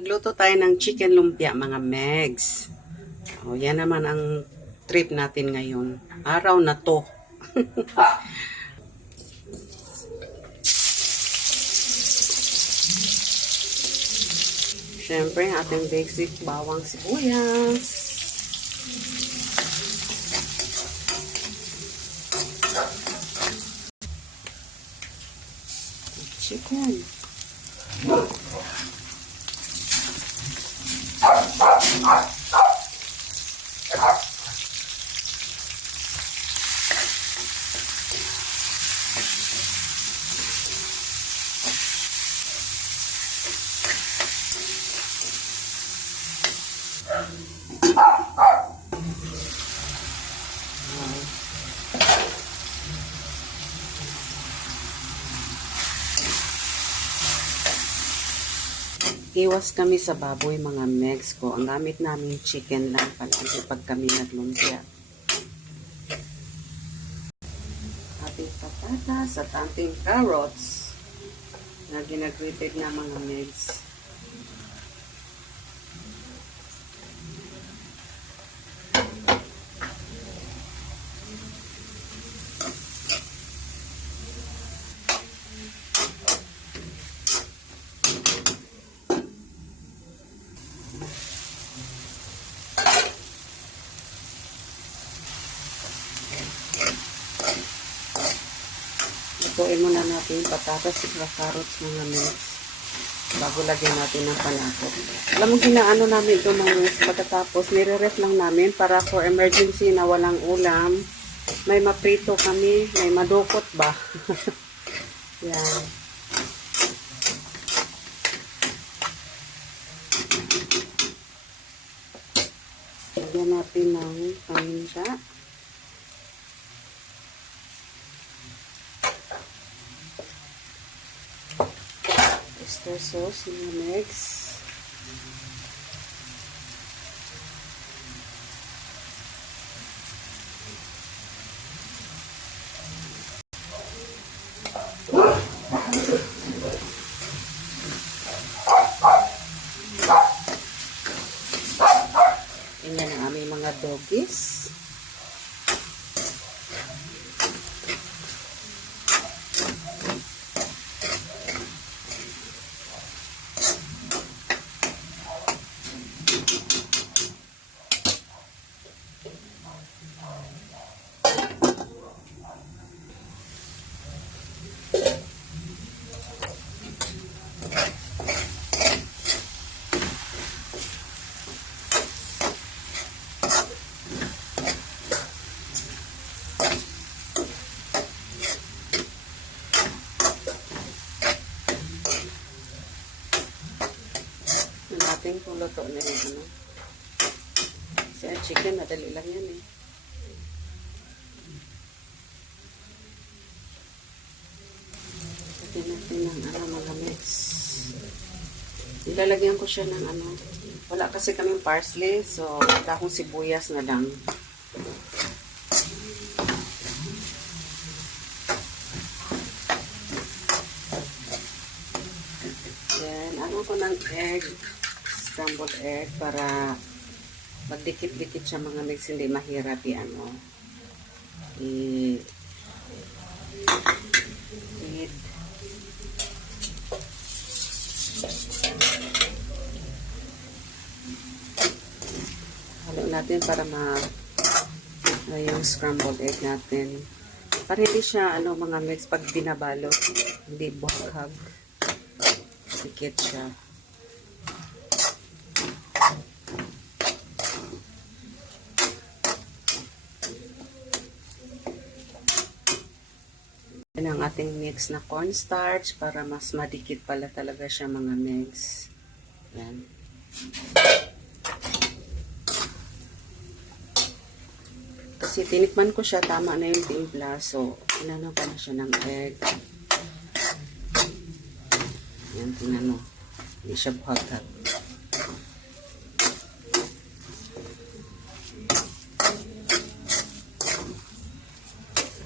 Magluto tayo ng chicken lumpia, mga megs. O, yan naman ang trip natin ngayon. Araw na to. Siyempre, ating basic bawang sibuyas. Chicken. All right. Iwas kami sa baboy mga megs ko. Ang gamit namin chicken lang palagi pag kami naglumpia. Ating patatas at ating carrots na ginagrited na mga megs. Lutuin muna natin yung patatas at carrots mga megs bago lagyan natin ng panakot. Alam mo, ginaano namin ito mga megs pagkatapos nire-ref lang namin para for emergency na walang ulam. May maprito kami, may madukot ba? Yan. Lagyan natin ng paminta. Oyster sauce, mga mix. Yan ang aming mga doggies. Yung ating puluto na yung ano. Kasi ang chicken, madali lang yan eh. Lagyan natin ng ano, mga mix. Ilalagyan ko siya ng ano. Wala kasi kaming parsley, so dahong sibuyas na lang. Then, ano ko ng egg, scrambled egg, para magdikit-dikit siya mga mix, hindi mahirap i-ano. I, i halo natin para ma na yung scrambled egg natin. Para hindi siya ano mga mix pag binabalot, hindi buhaghag. Sikit siya. Yan ang ating mix na cornstarch para mas madikit pala talaga siya mga mix. Yan. Kasi tinikman ko siya, tama na yung timpla. So, inano pa na siya ng egg. Yan, tinano. Hindi siya buhaghag.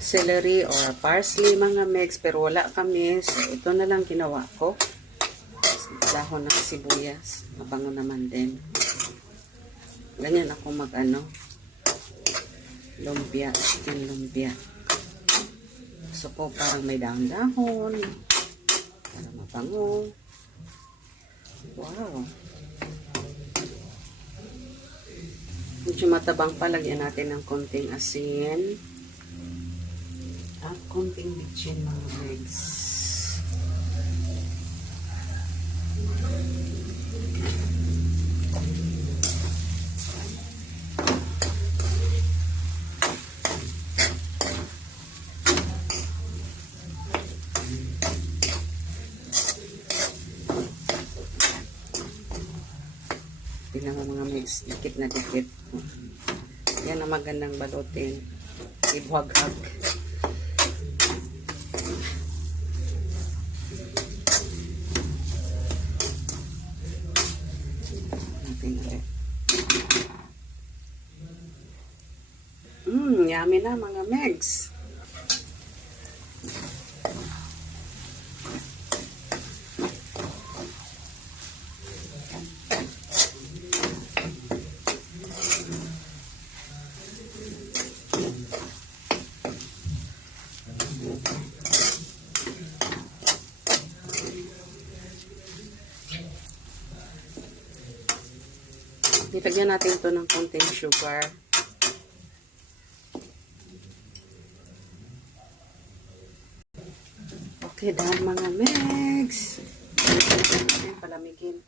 Celery or parsley mga mix pero wala kami so ito na lang ginawa ko dahon ng sibuyas. Mabango naman din. Ganyan ako mag ano, lumpia, chicken lumpia. Gusto ko parang may dahon-dahon. Para mabango. Wow. Medyo matabang pa, lagyan natin ng konting asin. Konting bitchin mga legs. Tingnan mo mga mix, dikit na dikit. Yan ang magandang balutin. Ibuhag-hag. Natin ulit. Yummy na mga megs. Nilagyan natin to ng konting sugar. Okay, dahil mga megs. Palamigin.